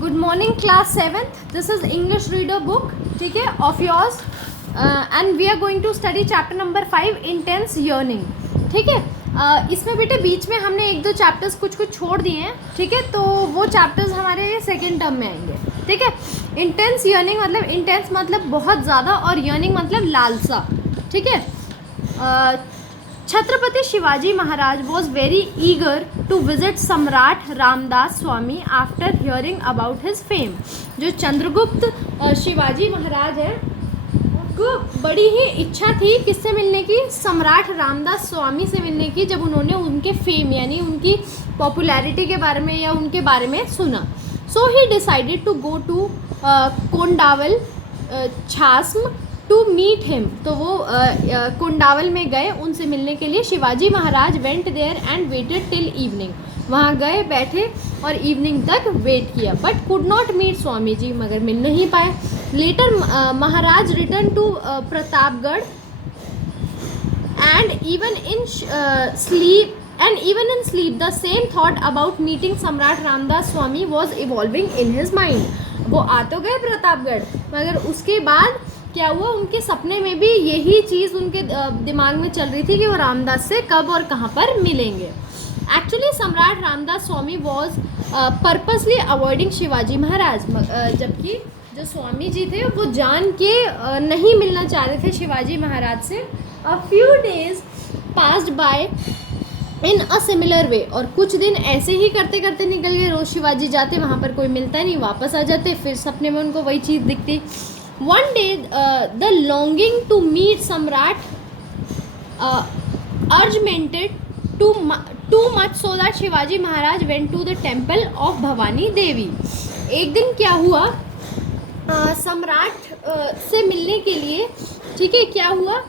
Good morning class 7th. This is English reader book, ठीक है, of yours, and we are going to study chapter number 5 intense yearning. ठीक है, इसमें बेटे बीच में हमने एक दो चैप्टर्स कुछ छोड़ दिए हैं. ठीक है, तो वो चैप्टर्स हमारे सेकेंड टर्म में आएंगे. ठीक है, इंटेंस यर्निंग मतलब इंटेंस मतलब बहुत ज़्यादा और यर्निंग मतलब लालसा. ठीक है, Chhatrapati Shivaji Maharaj was very eager to visit Samrat Ramdas Swami after hearing about his fame. जो चंद्रगुप्त शिवाजी महाराज हैं उनको बड़ी ही इच्छा थी किससे मिलने की, सम्राट रामदास स्वामी से मिलने की, जब उन्होंने उनके फेम यानी उनकी पॉपुलैरिटी के बारे में या उनके बारे में सुना. So he decided to go to Kondaval chasm to meet him. तो वो कोंडावल में गए उनसे मिलने के लिए. Shivaji Maharaj went there and waited till evening. वहाँ गए, बैठे और इवनिंग तक वेट किया. But could not meet Swami ji, मगर मिल नहीं पाए. Later Maharaj return to Pratapgarh and even in sleep the same thought about meeting Samrat Ramdas Swami was evolving in his mind. वो आ तो गए प्रतापगढ़, मगर उसके बाद क्या हुआ, उनके सपने में भी यही चीज़ उनके दिमाग में चल रही थी कि वो रामदास से कब और कहाँ पर मिलेंगे. एक्चुअली सम्राट Ramdas Swami was purposely avoiding Shivaji Maharaj. जबकि जो स्वामी जी थे वो जान के नहीं मिलना चाह रहे थे शिवाजी महाराज से. A few days passed by in a similar way. और कुछ दिन ऐसे ही करते करते निकल गए. रोज़ शिवाजी जाते, वहाँ पर कोई मिलता नहीं, वापस आ जाते, फिर सपने में उनको वही चीज़ दिखती. One day, the longing to meet Samrat augmented too much so that Shivaji Maharaj went to the temple of Bhavani Devi. एक दिन क्या हुआ, सम्राट से मिलने के लिए, ठीक है, क्या हुआ,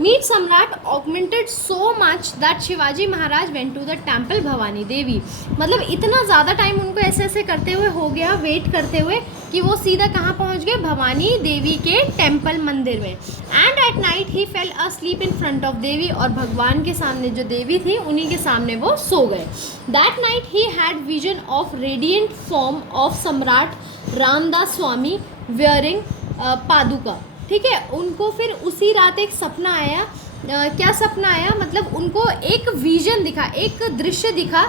meet Samrat augmented so much that Shivaji Maharaj went to the temple Bhavani Devi. मतलब इतना ज़्यादा टाइम उनको ऐसे ऐसे करते हुए हो गया, वेट करते हुए, कि वो सीधा कहाँ पहुँच गए, भवानी देवी के टेम्पल मंदिर में. And at night he fell asleep in front of Devi. और भगवान के सामने जो देवी थी उन्हीं के सामने वो सो गए. That night he had vision of radiant form of सम्राट रामदास स्वामी वेयरिंग पादुका. ठीक है, उनको फिर उसी रात एक सपना आया. क्या सपना आया, मतलब उनको एक विजन दिखा, एक दृश्य दिखा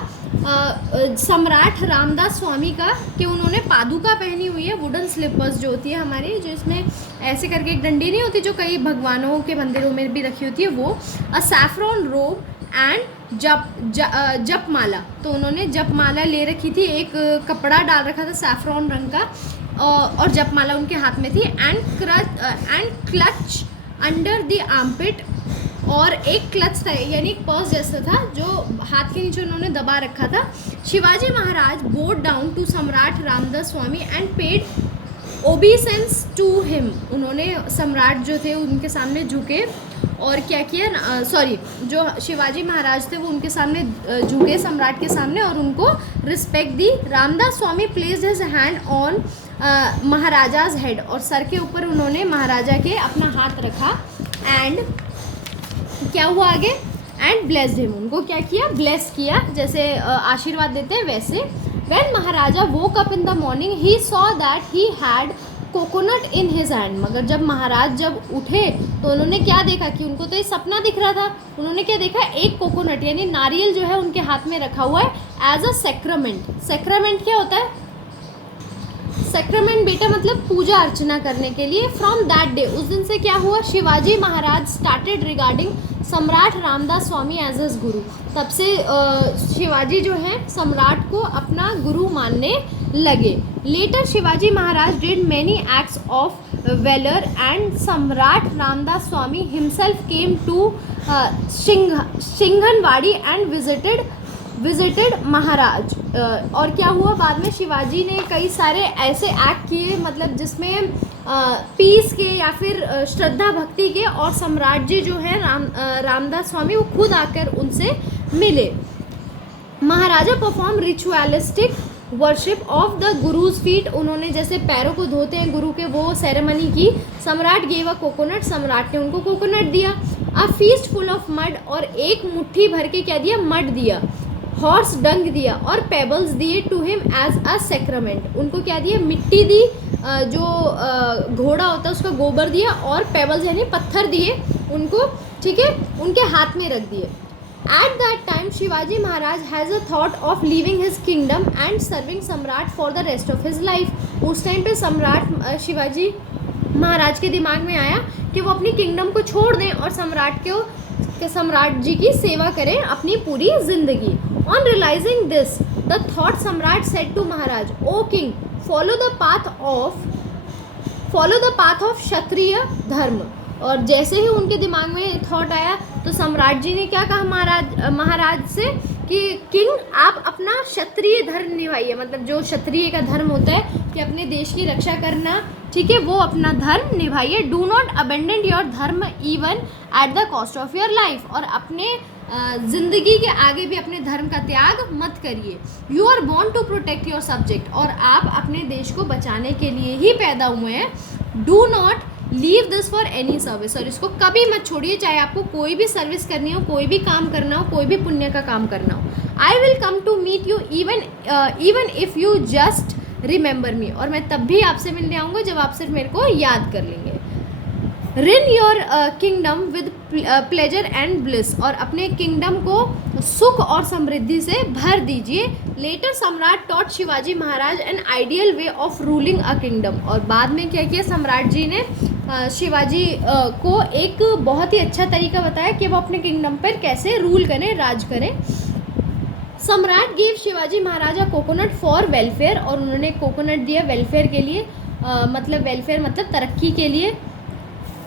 सम्राट रामदास स्वामी का, कि उन्होंने पादुका पहनी हुई है, वुडन स्लिपर्स जो होती है हमारी, जो इसमें ऐसे करके एक डंडी नहीं होती जो कई भगवानों के मंदिरों में भी रखी होती है, वो. अ सैफ्रॉन रोब एंड जपमाला. तो उन्होंने जपमाला ले रखी थी, एक कपड़ा डाल रखा था सैफ्रॉन रंग का, और जपमाला उनके हाथ में थी. And clutch under the armpit. और एक क्लच था यानी एक पर्स जैसा था जो हाथ के नीचे उन्होंने दबा रखा था. Shivaji Maharaj board down to सम्राट Ramdas Swami and paid ओबीसेंस to him. उन्होंने सम्राट जो थे उनके सामने झुके और क्या किया, जो शिवाजी महाराज थे वो उनके सामने झुके सम्राट के सामने और उनको रिस्पेक्ट दी. Ramdas Swami placed his hand on Maharaja's head. और सर के ऊपर उन्होंने महाराजा के अपना हाथ रखा. एंड क्या हुआ आगे, एंड ब्लेस्ड हिम. उनको क्या किया, ब्लेस किया, जैसे आशीर्वाद देते हैं वैसे. When Maharaja woke up in the morning he saw that he had coconut in his hand. मगर जब महाराज जब उठे तो उन्होंने क्या देखा, कि उनको तो ये सपना दिख रहा था, उन्होंने क्या देखा, एक कोकोनट यानी नारियल जो है उनके हाथ में रखा हुआ है एज अ सेक्रामेंट. सेक्रामेंट क्या होता है, सेक्रामेंट बेटा मतलब पूजा अर्चना करने के लिए. फ्रॉम दैट डे, उस दिन से क्या हुआ, शिवाजी महाराज स्टार्टेड रिगार्डिंग सम्राट रामदास स्वामी एज हिज गुरु. तब से शिवाजी जो है सम्राट को अपना गुरु मानने लगे. Later Shivaji Maharaj did many acts of valour and Samrat Ramdas Swami himself came to Singhanwadi and visited Maharaj. और क्या हुआ, बाद में शिवाजी ने कई सारे ऐसे एक्ट किए, मतलब जिसमें पीस के या फिर श्रद्धा भक्ति के, और सम्राट जी जो है रामदास स्वामी वो खुद आकर उनसे मिले. Maharaja perform ritualistic worship of the guru's feet. उन्होंने जैसे पैरों को धोते हैं गुरु के, वो सेरेमनी की. सम्राट गेव अ कोकोनट. सम्राट ने उनको कोकोनट दिया. अ फीस्ट फुल ऑफ मड. और एक मुट्ठी भर के क्या दिया, मड दिया. हॉर्स डंग दिया और पेबल्स दिए to him as a sacrament, उनको क्या दिया, मिट्टी दी, जो घोड़ा होता है उसका गोबर दिया, और पेबल्स यानी पत्थर दिए उनको, ठीक है, उनके हाथ में रख दिए। At that time Shivaji Maharaj has a thought of leaving his kingdom and serving Samrat for the rest of his life. उस टाइम पे सम्राट शिवाजी महाराज के दिमाग में आया कि वो अपनी किंगडम को छोड़ दें और सम्राट जी की सेवा करें अपनी पूरी जिंदगी। On realising this the thought Samrat said to Maharaj, O king, follow the path of Kshatriya dharma. और जैसे ही उनके दिमाग में थॉट आया तो सम्राट जी ने क्या कहा महाराज से कि किंग, आप अपना क्षत्रिय धर्म निभाइए, मतलब जो क्षत्रिय का धर्म होता है कि अपने देश की रक्षा करना, ठीक है, वो अपना धर्म निभाइए। डू नॉट अबेंडन योर धर्म even at the cost of your life, और अपने ज़िंदगी के आगे भी अपने धर्म का त्याग मत करिए। You are born to protect your subject, और आप अपने देश को बचाने के लिए ही पैदा हुए हैं। Do not leave this for any service, और इसको कभी मत छोड़िए, चाहे आपको कोई भी सर्विस करनी हो, कोई भी काम करना हो, कोई भी पुण्य का काम करना हो। I will come to meet you even if you just remember me, और मैं तब भी आपसे मिलने आऊँगा जब आप सिर्फ मेरे को याद कर लेंगे। Reign your kingdom with pleasure and bliss, और अपने किंगडम को सुख और समृद्धि से भर दीजिए। लेटर सम्राट taught Shivaji Maharaj an ideal way of ruling a kingdom, और बाद में क्या किया, सम्राट जी ने शिवाजी को एक बहुत ही अच्छा तरीका बताया कि वो अपने किंगडम पर कैसे रूल करें, राज करें। सम्राट gave Shivaji Maharaj a coconut for welfare, और उन्होंने कोकोनट दिया वेलफेयर के लिए, मतलब वेलफेयर मतलब तरक्की के लिए।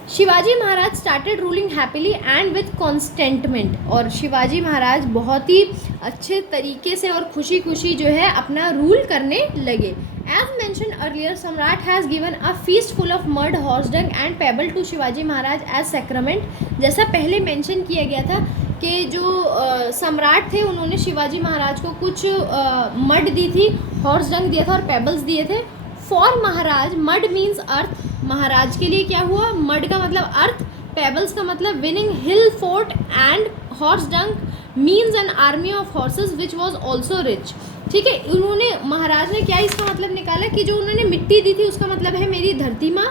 Shivaji Maharaj started ruling happily and with contentment, और शिवाजी महाराज बहुत ही अच्छे तरीके से और खुशी खुशी जो है अपना रूल करने लगे। As mentioned earlier, Samrat has given a feast full of mud, horse dung and pebble to Shivaji Maharaj as sacrament. जैसा पहले मेंशन किया गया था कि जो सम्राट थे उन्होंने शिवाजी महाराज को कुछ मड दी थी, हॉर्स डंग दिया था और पेबल्स दिए थे। For Maharaj mud means earth, Maharaj के लिए क्या हुआ, मड का मतलब अर्थ, पेबल्स का मतलब winning hill fort, and horse dung means an army of horses which was also rich. ठीक है, उन्होंने महाराज ने क्या इसका मतलब निकाला कि जो उन्होंने मिट्टी दी थी उसका मतलब है मेरी धरती माँ,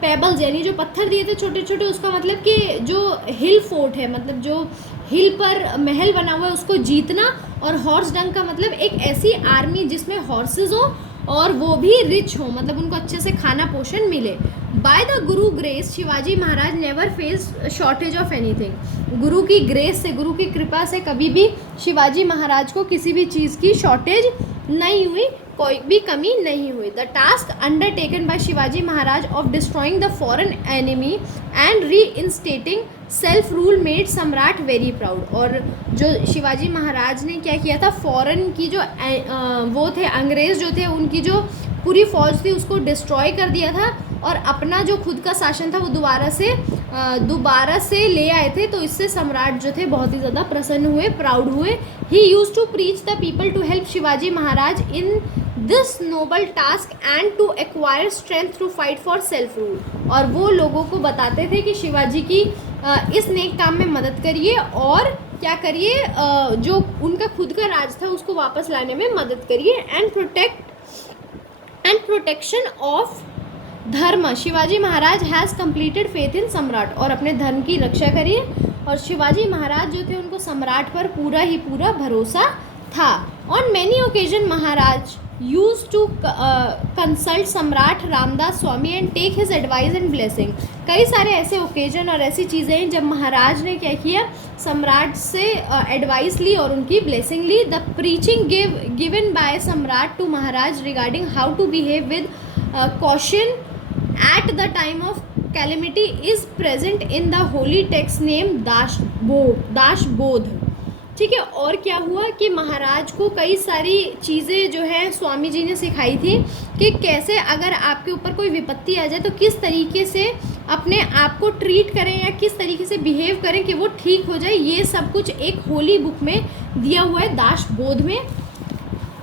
पेबल्स यानी जो पत्थर दिए थे छोटे छोटे उसका मतलब कि जो हिल फोर्ट है, मतलब जो हिल पर महल बना हुआ है उसको जीतना, और हॉर्स डंग का मतलब एक ऐसी आर्मी जिसमें हॉर्सेस हो और वो भी रिच हो, मतलब उनको अच्छे से खाना पोषण मिले। By the Guru grace Shivaji Maharaj never face shortage of anything, गुरु की ग्रेस से, गुरु की कृपा से कभी भी शिवाजी महाराज को किसी भी चीज़ की शॉर्टेज नहीं हुई, कोई भी कमी नहीं हुई। The task undertaken by Shivaji Maharaj of destroying the foreign enemy and re इंस्टेटिंग self rule made सम्राट वेरी प्राउड, और जो शिवाजी महाराज ने क्या किया था, फॉरेन की जो वो थे अंग्रेज़ जो थे उनकी जो पूरी फौज थी उसको डिस्ट्रॉय कर दिया था, और अपना जो खुद का शासन था वो दोबारा से ले आए थे। तो इससे सम्राट जो थे बहुत ही ज़्यादा प्रसन्न हुए, प्राउड हुए। He used to preach the people to help Shivaji Maharaj in this noble task and to acquire strength to fight for self rule, और वो लोगों को बताते थे कि शिवाजी की इस नेक काम में मदद करिए और क्या करिए, जो उनका खुद का राज था उसको वापस लाने में मदद करिए। एंड प्रोटेक्शन ऑफ धर्म, Shivaji Maharaj has completed faith in सम्राट, और अपने धर्म की रक्षा करिए। और शिवाजी महाराज जो थे उनको सम्राट पर पूरा ही पूरा भरोसा था। On many occasion Maharaj use to consult Samrat Ramdas Swami and take his advice and blessing. कई सारे ऐसे ओकेजन और ऐसी चीज़ें हैं जब महाराज ने क्या किया, सम्राट से एडवाइस ली और उनकी ब्लेसिंग ली। The preaching given by Samrat to Maharaj regarding how to behave with caution at the time of calamity is present in the holy text named दाशबोध। ठीक है, और क्या हुआ कि महाराज को कई सारी चीज़ें जो है स्वामी जी ने सिखाई थी कि कैसे अगर आपके ऊपर कोई विपत्ति आ जाए तो किस तरीके से अपने आप को ट्रीट करें या किस तरीके से बिहेव करें कि वो ठीक हो जाए। ये सब कुछ एक होली बुक में दिया हुआ है, दाशबोध में।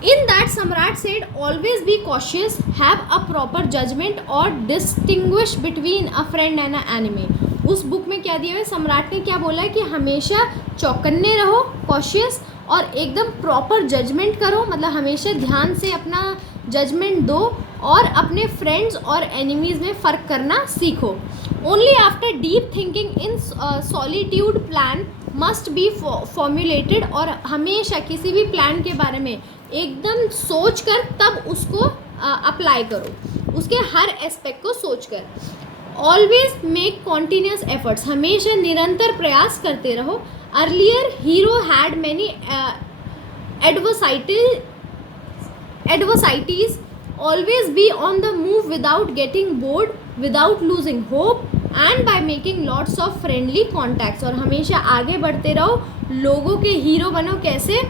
In that Samrat said, always be cautious, have a proper judgment और distinguish between a friend and an enemy। उस बुक में क्या दिया है, सम्राट ने क्या बोला है कि हमेशा चौकन्ने रहो, कॉशियस, और एकदम प्रॉपर जजमेंट करो, मतलब हमेशा ध्यान से अपना जजमेंट दो और अपने फ्रेंड्स और एनिमीज़ में फ़र्क करना सीखो। Only after deep thinking in solitude plan must be formulated, और हमेशा किसी भी प्लान के बारे में एकदम सोच कर तब उसको अप्लाई करो, उसके हर एस्पेक्ट को सोच कर। ऑलवेज मेक कॉन्टीन्यूस एफर्ट्स, हमेशा निरंतर प्रयास करते रहो। Earlier hero had many adversities, always be on the move without getting bored, without losing hope, and by making lots of friendly contacts, और हमेशा आगे बढ़ते रहो, लोगों के हीरो बनो। कैसे?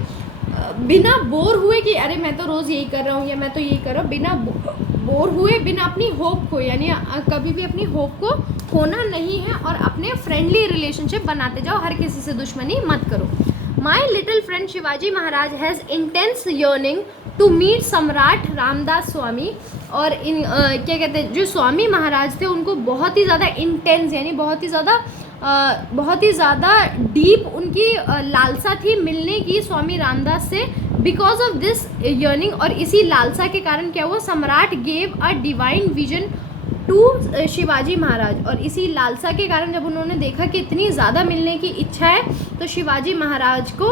बिना बोर हुए कि अरे मैं तो रोज़ यही कर रहा हूँ या मैं तो यही कर रहा हूँ, बिना बोर हुए, बिना अपनी होप को, यानी कभी भी अपनी होप को खोना नहीं है, और अपने फ्रेंडली रिलेशनशिप बनाते जाओ, हर किसी से दुश्मनी मत करो। My little friend Shivaji Maharaj has intense yearning to meet Samrat Ramdas स्वामी, और इन क्या कहते हैं, जो स्वामी महाराज थे उनको बहुत ही ज़्यादा इंटेंस, यानी बहुत ही ज़्यादा डीप उनकी लालसा थी मिलने की स्वामी रामदास से। बिकॉज ऑफ दिस यर्निंग, और इसी लालसा के कारण क्या हुआ, Samrat gave a divine vision to Shivaji Maharaj, और इसी लालसा के कारण जब उन्होंने देखा कि इतनी ज़्यादा मिलने की इच्छा है, तो शिवाजी महाराज को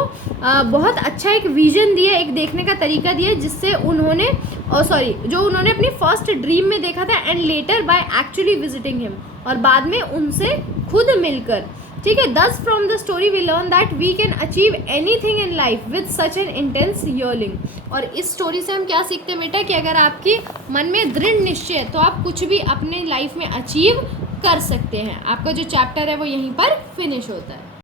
बहुत अच्छा एक विजन दिया, एक देखने का तरीका दिया, जिससे उन्होंने जो उन्होंने अपनी फर्स्ट ड्रीम में देखा था, and later by actually visiting him, और बाद में उनसे खुद मिलकर। ठीक है, thus from the story we learn that we can achieve anything in life with such an intense yearning. और इस स्टोरी से हम क्या सीखते हैं बेटा, कि अगर आपके मन में दृढ़ निश्चय है तो आप कुछ भी अपने लाइफ में अचीव कर सकते हैं। आपका जो चैप्टर है वो यहीं पर फिनिश होता है।